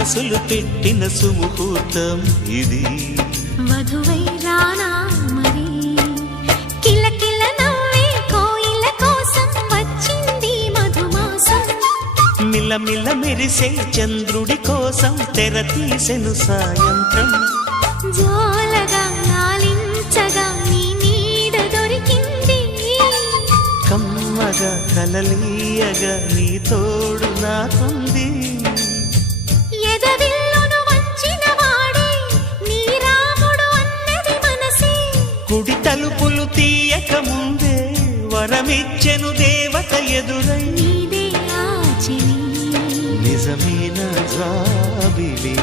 మనసులు పెట్టిన సుముహూర్తం ఇది. వధువై రానా మరి కిలకిల నవ్వే కోయిల కోసం వచ్చింది మధుమాసం. మిలమిల మెరిసే చంద్రుడి కోసం తెర తీసెను సాయంత్రం. జోలగా లాలించగా నీ నీడ దొరికింది. కమ్మగా కలలీయగా నీ తోడు నాకుంది. ఎదవిల్లును వంచిన వాడే నీ రాముడు అన్నది మనసే. కుడి తలుపులు తీయక ముందే వరమిచ్చెను దేవత ఎదురై. నీదే ఆ చెలి నిజమైన జాబిలి.